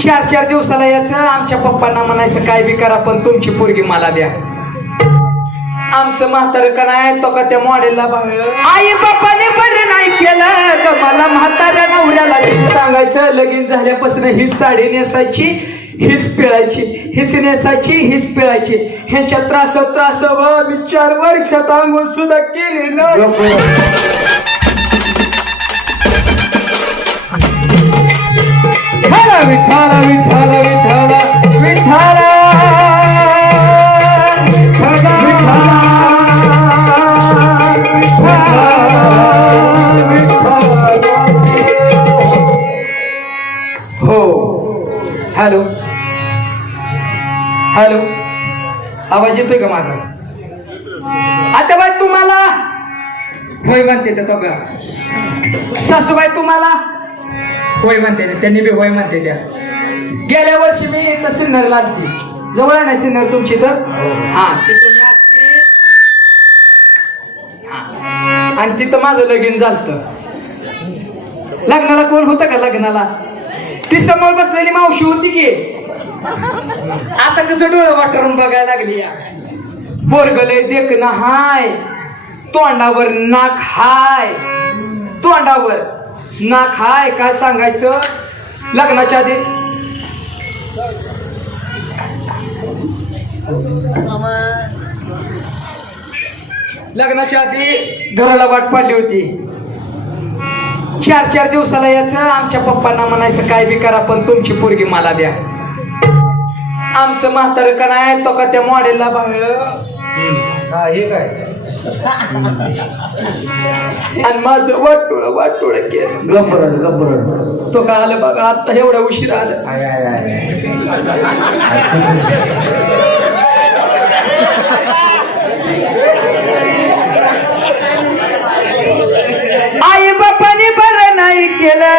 4 दिवसाला यायचं, आमच्या पप्पांना म्हणायचं काय बी करा पण तुमची पोरगी मला द्या. आमचं म्हातारं का नाही तो का त्या मॉडेलला भाळ आई बापाने बरं नाही केलं ग मला म्हाताऱ्या नवऱ्याला सांगायचं. लगीन झाल्यापासून हीच साडी नेसायची, हीच पिळायची, हीच नेसायची, हीच पिळायची. ह्याच्या त्रास मी 4 वर्षात आंघोळ सुद्धा केली ना. विठाला विठाला विठाला विठाला हो. हॅलो हॅलो, आवाज येतोय का माझा? आता बाई तुम्हाला होय म्हणते तो का? सासूबाई तुम्हाला होय म्हणते, त्यांनी बी होय म्हणते त्या. गेल्या वर्षी मी इथं सिन्नरला आलती, जवळ आहे ना सिन्नर तुमची तर? हा, तिथं मी आलती आणि तिथं माझं लगीन झालतं. लग्नाला कोण होतं का लग्नाला? ती समोर बसलेली मावशी होती की. आता कसं डोळं वाटरून बघायला लागली या. पोरगलय देखणं हाय, तोंडावर नाक हाय, तोंडावर नाक हाय. काय सांगायचं, लग्नाच्या आधी घराला वाट पाडली होती. 4 दिवसाला यायचं, आमच्या पप्पांना म्हणायचं काय बी करा पण तुमची पोरगी मला द्या. आमचं म्हातारं का नाही तो का त्या मॉडेलला भाळ हे काय आणि माझं वाटोळ केलं. गबरड तो का आलं बघा, आता एवढा उशीर आलं. आई बापाने बरं नाही केलं,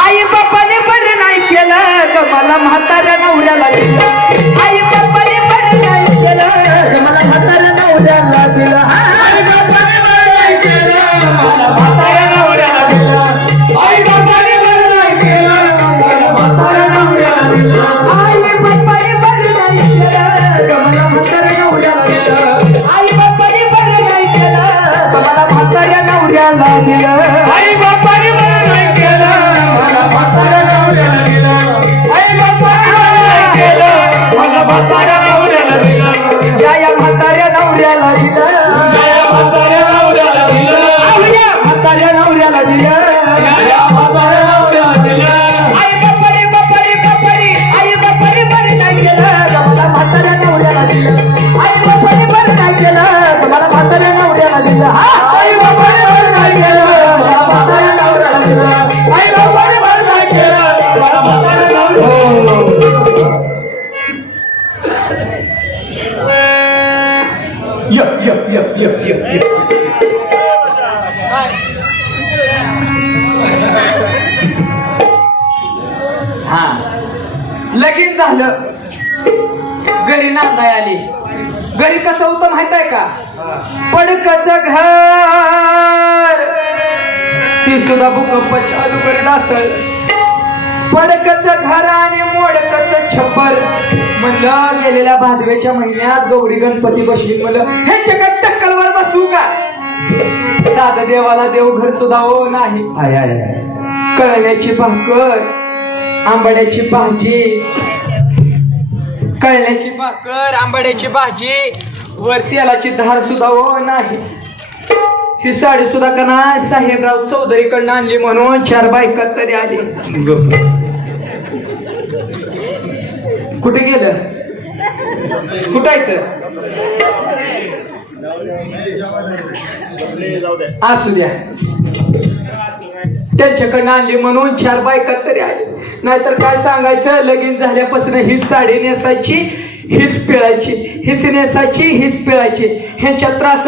आई बापाने बरं नाही केलं ग मला म्हाताऱ्या नवऱ्याला दिलं. आई बापाने बरं नाही केलं ग मला म्हाताऱ्या नवऱ्याला दिलं. आई बापाने बरं नाही केलं मला म्हाताऱ्या नवऱ्याला दिलं. आई बापाने बरं नाही केलं मला म्हाताऱ्या नवऱ्याला दिलं. आई बापाने बरं नाही केलं ग मला म्हाताऱ्या नवऱ्याला दिलं. आई बापाने बरं नाही केलं ग मला म्हाताऱ्या नवऱ्याला दिलं. आई बापाने बरं नाही केलं मला म्हाताऱ्या नवऱ्याला दिलं. आई बापाने बरं नाही केलं मला म्हाताऱ्या नवऱ्याला दिलं. या म्हाताऱ्या नवऱ्याला दिलं, या म्हाताऱ्या नवऱ्याला दिलं, म्हाताऱ्या नवऱ्याला दिलं, या म्हाताऱ्या नवऱ्याला दिलं. आई बापाने आई बापाने बरं नाही केलं मला म्हाताऱ्या नवऱ्याला दिलं. आई बापाने बरं नाही केलं मला म्हाताऱ्या नवऱ्याला दिलं. आई बापाने बरं नाही केलं मला म्हाताऱ्या नवऱ्याला दिलं. आई बापाने बरं नाही केलं मला म्हाताऱ्या नवऱ्याला. हा, लगीन झालं, घरी नांदाय आली. घरी कसं होतं माहित आहे का? पडकचं घर, ती सुद्धा भूकंप चालू करीत असळ. पडकचं घर आणि मोडकचं छप्पर. म्हणलं गेलेल्या भादव्याच्या महिन्यात गौरी गणपती बसली, म्हणलं ह्याच्या टक्कलवर बसू का? साधं देवाला देवघर सुद्धा हो नाही. कळण्याची भाकर, आंबाड्याची भाजी, कळण्याची भाकर, आंबाड्याची भाजी, वर तेलाची धार सुद्धा हो नाही. ही साडी सुद्धा का नाही साहेबराव चौधरीकडनं आणली म्हणून 4 बायका तरी आली. कुठे गेलं? कुठं आहे तर? असू द्या, त्यांच्याकडनं आणली म्हणून 4 बायका तरी आली. नाहीतर काय सांगायचं, लगीन झाल्यापासून हीच साडी नेसायची, हीच पिळायची, हीच नेसायची, हीच पिळायची. ह्यांच्या त्रास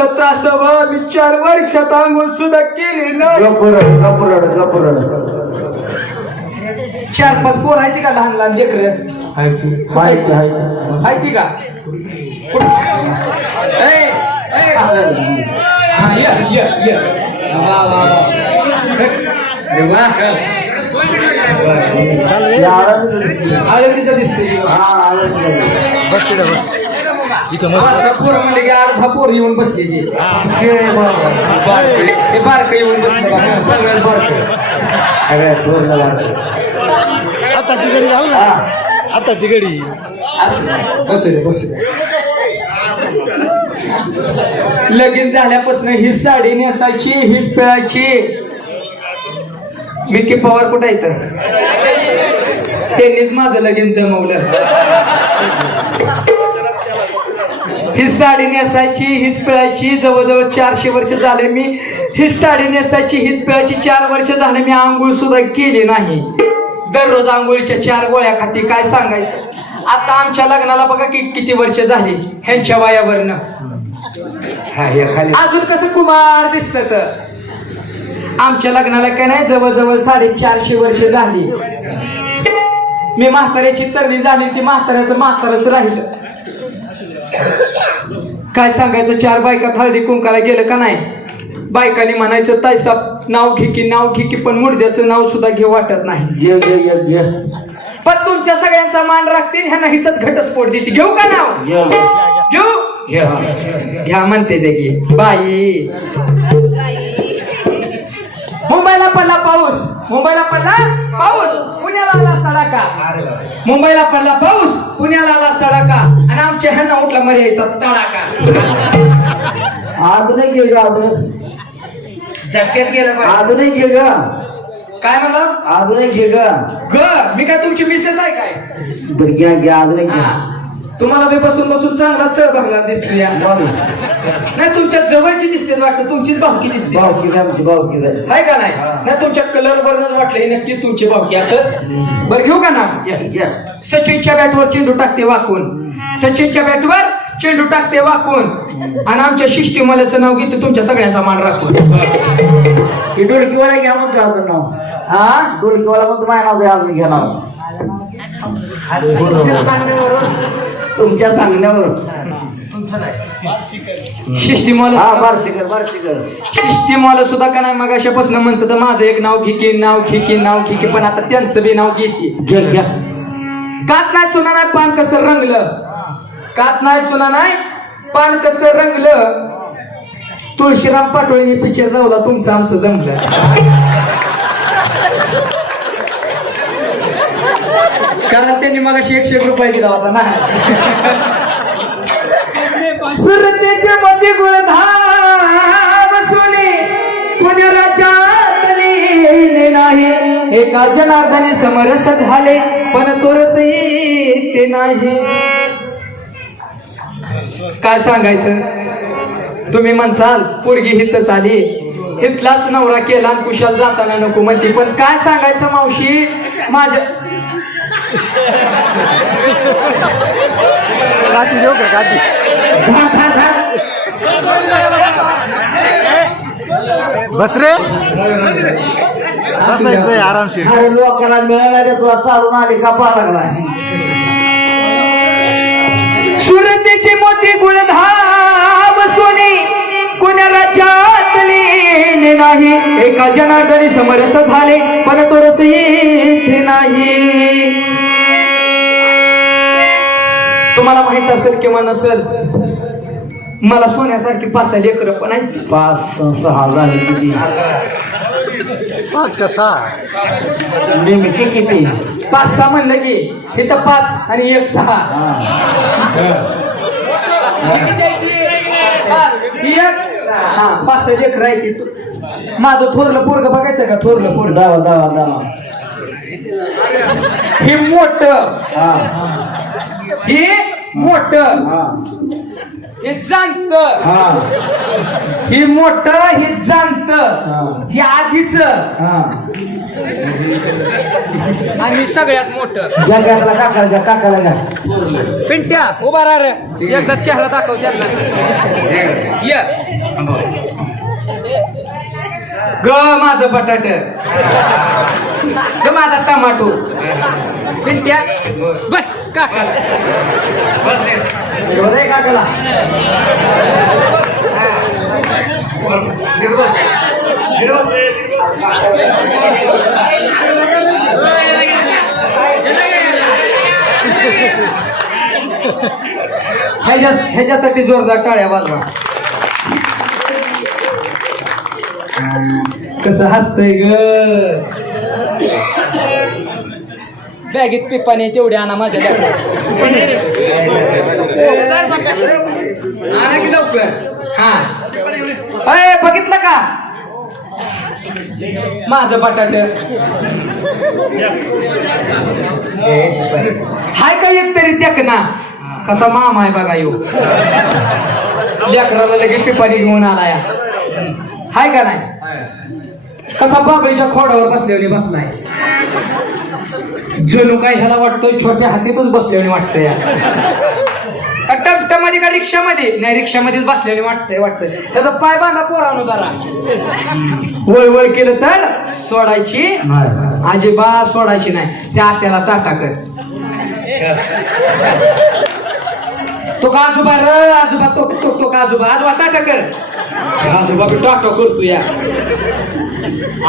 मी 4 वर्षात आंघोळ सुद्धा केली ना. 4-5 पोर आहे का लहान लहान लेकरं? माहिती का? हा ये वा वा अरे वा आळंदीचा दिसतोय पोरं म्हणले की अर्धा पोर येऊन बसली ती ते बारकं येऊन बसले सगळ्यात बारकं सगळ्यात थोरलं बारकं आताची गडी घाल ना आताची गडी बसू दे लगीन झाल्यापासून ही साडी नेसायची हीच पिळायची विकी पवार कुठं येतं त्यांनीच माझं लगीन जमवलं हीच साडी नेसायची हीच पिळायची जवळजवळ 400 वर्ष झाले मी हीच साडी नेसायची हीच पिळायची 4 वर्ष झाले मी आंघोळ सुद्धा केली नाही दररोज आंघोळीच्या 4 गोळ्या खाती काय सांगायचं आता आमच्या लग्नाला बघा किती वर्ष झाली ह्यांच्या वयावरनं अजून कसं कुमार दिसत तर आमच्या लग्नाला काय नाही जवळजवळ 450 वर्ष झाली मी म्हाताऱ्याची तरणी झाली ती म्हाताऱ्याचं म्हातारच राहिलं काय सांगायचं 4 बायका हळदी कुंकाला गेलं का नाही बायकांनी म्हणायचं ताईसाब नाव घे की पण मुडद्याचं नाव सुद्धा घेऊ वाटत नाही पण तुमच्या सगळ्यांचा मान राखतील ह्यांना हिथंच घटस्फोट देते घेऊ का नाव घेऊ घ्या म्हणते ते की बाई मुंबईला पडला पाऊस पुण्याला आला सडाका मुंबईला पडला पाऊस पुण्याला आला सडाका आणि आमच्या ह्यांना उठला मर्यायचा तडाका आज नाही गेलं अजून झटक्यात गेलं आज नाही गेलं काय मला आज नाही गेलं मी काय तुमची मिसेस आहे काय बरं घ्या आज नाही तुम्हाला बी बसून चांगला चढ भरला दिसतो या नाही तुमच्या जवळची दिसते वाटतं तुमचीच भावकी दिसते भावकी आहे का नाही तुमच्या कलर वरच वाटलं हे नक्कीच तुमची भावकी असं बरं घेऊ का ना सचिनच्या बॅटवर चेंडू टाकते वाकून आणि आमच्या शिष्टीमालाचं नाव घेते तुमच्या सगळ्यांचा मान राखून डोळकीवाला घ्या मग तुझं नाव हा डोळकीवाला मग तुम्हाला नाव अजून घ्या नाव तुमच्या सांगण्यावर शिष्टीमाला सुद्धा का नाही मग अशापासून म्हणतात माझं एक नाव घे पण आता त्यांचं बी नाव घेते कात नाही चुना नाही पान कसं रंगलं तुळशीराम पाटोळीने पिक्चर धावला तुमचं आमचं जमलं कारण त्यांनी मग अशी 101 रुपये दिला होता ना सुरतेच्या मध्ये गुळधाम सोने पुण्य राज्यातली नाही एका जनार्दनी समरस झाले पण तोरस ते नाही काय सांगायचं तुम्ही म्हणसाल पोरगी हितच आली हितलाच नवरा केला आणि कुशाल जाताना नको म्हणते पण काय सांगायचं मावशी माझ्या गाठी देऊ का गाठी बस रे बसायचंय आरामशीर लोकांना मिळाल्या तुला चालून आली का लागला सुरतेची मोठी गुळधाम सोने कोण्या राज्यातली नाही एका जनार्दनी समरस झाले पण तो रस येथे नाही तुम्हाला माहित असेल किंवा नसेल मला सोन्यासारखी 5 लेकर पण आहे 5-6 झाले किती 5 का 6 नेमके किती 5-6 म्हणलं की इथं 5 आणि 1 6 5 लेकर आहे की माझं थोरलं पोरग बघायचं का थोरलं पोरग दावा हे मोठ हे मोठ हे जाणत हे मोठ हे जाणत हे आधीच आणि सगळ्यात मोठ जगातला काकाला पिंट्या उभा राहा रे एकदा चेहरा दाखव त्यांना ग माझं बटाट ग माझा टमाटो पिंट्या बस काका काकाला ह्याच्यासाठी जोरदार टाळ्या वाजवा. कसं हसतंय ग. बॅगेत पिपाने तेवढे आणा माझ्या आणा की लवकर. हा अय बघितलं का माझं बटाट हाय का एक तरी त्याक ना. कसा मामा आहे बघा येऊ. लेकराला लगेच पिपाणी घेऊन आलाय. हाय का नाही. कसा बाबळीच्या खोडावर बसल्याने बसलाय. जणू काय ह्याला वाटतोय छोट्या हातीतच बसल्याने वाटतंय. टमटमध्ये का रिक्षामध्ये नाही रिक्षामध्येच बसल्याने वाटतंय. त्याचा पाय बांधा पोरानो जरा. वळ केलं तर सोडायची अजिबात सोडायची नाही. त्या आत्याला ताटा कर. तो का आजोबा र आजोबा तो का आजोबा ताटा कर. आजोबा बी टाटा करतो या.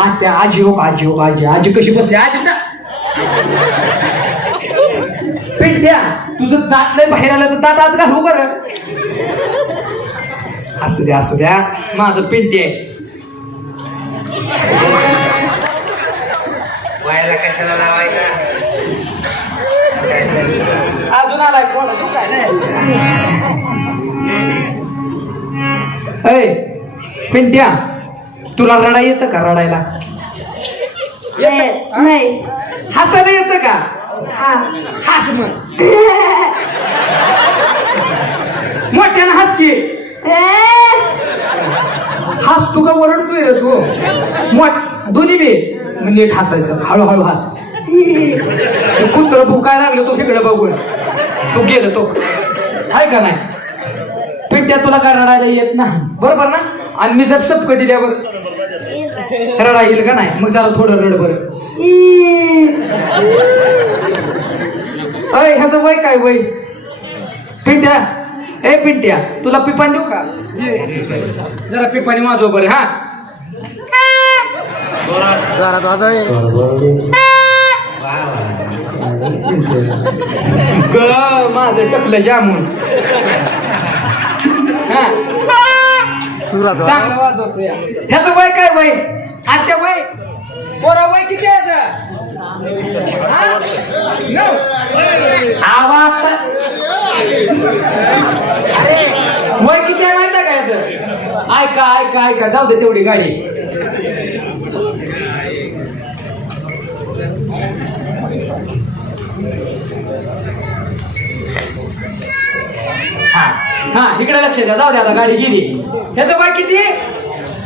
आत्या आजी हो आजी कशी बसली आजी पिंट्या तुझं दात लय बाहेर आलं तर दात आत घालू बरं. असू द्या माझं पिंटी आहे. व्हायला कशाला लावायचा. अजून आलाय कोण काय नाही. पिंट्या तुला रडा येतं का. रडायला नाही. हसायला येतं का. हस मग मोठ्यानं हस की. हस तू का ओरडतोय रे तू. दोन्ही बी नीट हसायचं. हळूहळू हस. कुत्र भुकाय लागलं तो तिकडे बघून तू गेलं तो. हाय का नाही. पिंट्या तुला काय रडायला येत नाही बरोबर ना. आणि मी जर शपक दिल्यावर रडा येईल का नाही. मग जरा थोडं रड बरं. अय ह्याचं वय काय वय. पिंट्या पिंट्या तुला पिपाणी देऊ का. जरा पिपाणी वाजव बरं. हा माझं टकलं जामून. हा चांगलं वाजवतो. ह्याचं वय काय वय. आत्या वय पोरा वय किती आहे. आवाज वय किती आहे माहिती आहे का याचं. ऐका जाऊ दे तेवढी गाडी. हा इकडे लक्ष द्या. जाऊ द्या आता गाडी गेली. ह्याचं वय किती.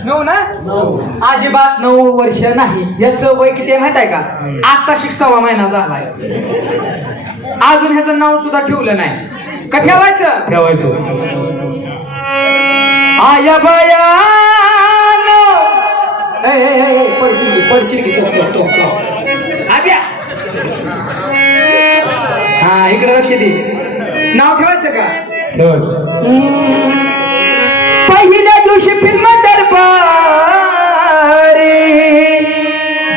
9 ना. अजिबात 9 वर्ष नाही. याचं वय किती आहे माहित आहे का. आता 6वा महिना झालाय. अजून ह्याचं नाव सुद्धा ठेवलं नाही. का ठेवायचं. आया बाया पडचिल आब्या. हा इकडे लक्ष दे. नाव ठेवायचं का. पहिल्या दिवशी फिल्म दरबारी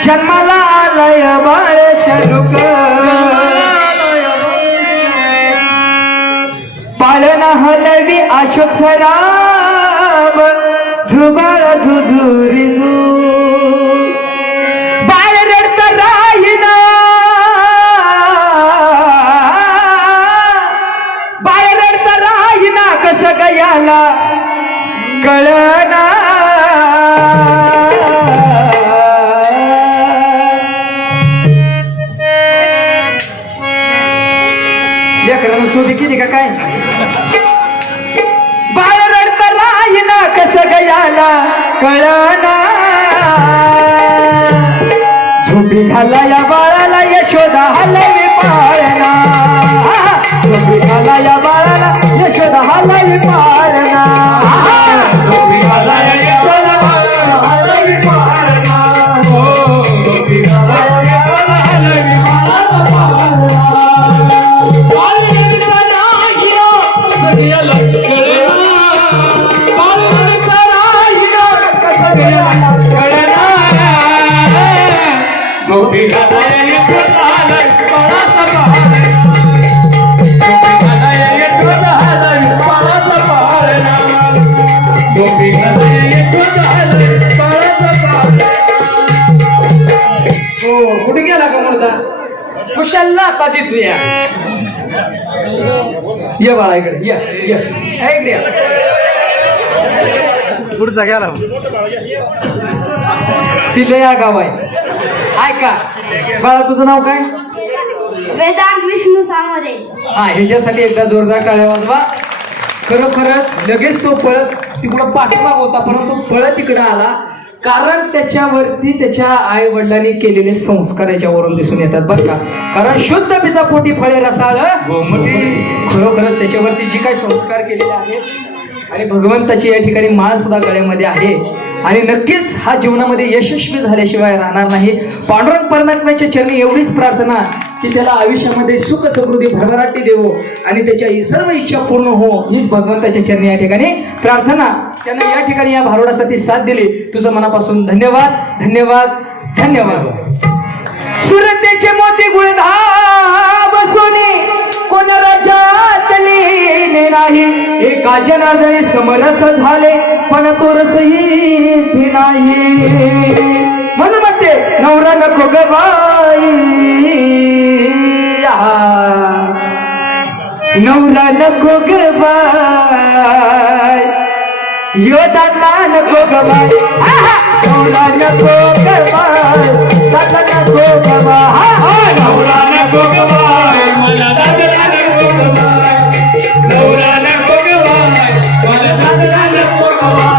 जन्माला आलय बाळ शनुक. पाळणा हलवी अशोक सराम झुबाळ झुझुरी झू. बाळ रडत राहिना कसं गयाला कळना. लेकरानं सोबी केली का काय. बाळ रडत राहिना कसं गयाला कळना. झोपी घाला या बाळाला यशोदा हलवी पाळणा. झोपी घाला या बाळाला यशोदा हलवी पाळणा. झोपी घाला या यशोदा हलवी पाळणा. झोपी घाला या यशोदा हलवी पाळणा. टोपी घालाया येतो झालाय बाळाचा बहार टोपी घालाया येतो झालाय बाळाचा बहार टोपी घालाया येतो झालाय बाळाचा बहार. हो कुठे गेला का मुलगा कुशालला आता देतोया ये बाळा इकडे इकडे पुढचा गेला तिले या गाव आहे ऐका बाळा तुझं नाव काय वेदांत विष्णू सामोरे. हा ह्याच्यासाठी एकदा जोरदार टाळ्या वाजवा. खरोखरच लगेच तो पळत तिकडं पाठीमाग होता परंतु पळत इकडं आला कारण त्याच्यावरती त्याच्या आई वडिलांनी केलेले संस्कार याच्यावरून दिसून येतात बरं का. कारण शुद्ध बीजापोटी फळे रसाळ खरोखरच त्याच्यावरती जी काही संस्कार केलेले आहेत आणि भगवंताची या ठिकाणी माळ सुद्धा गळ्यामध्ये आहे आणि नक्कीच हा जीवनामध्ये यशस्वी झाल्याशिवाय राहणार नाही. पांडुरंग परमात्म्याच्या चरणी एवढीच प्रार्थना की त्याला आयुष्यामध्ये सुख समृद्धी भरभराटी देवो आणि त्याच्या सर्व इच्छा पूर्ण हो हीच भगवंताच्या चरणी या ठिकाणी प्रार्थना. त्यानं या ठिकाणी या भारुडासाठी साथ दिली. तुझं मनापासून धन्यवाद धन्यवाद धन्यवाद. सुरतेचे मोती गुळधाम सोने कोण राजातले नाही एका जनार्दनी समरस झाले पण तो रसही नाही म्हणून म्हणते नवरा नको ग बाई नवरा नको ग बाई योदाला नको ग बाई नवरा नको ग बाई दादा नको ग बाई नवरा नको ग बाई मला दादा नको ग बाई नवरा नको ग बाई मला दादा नको ग बाई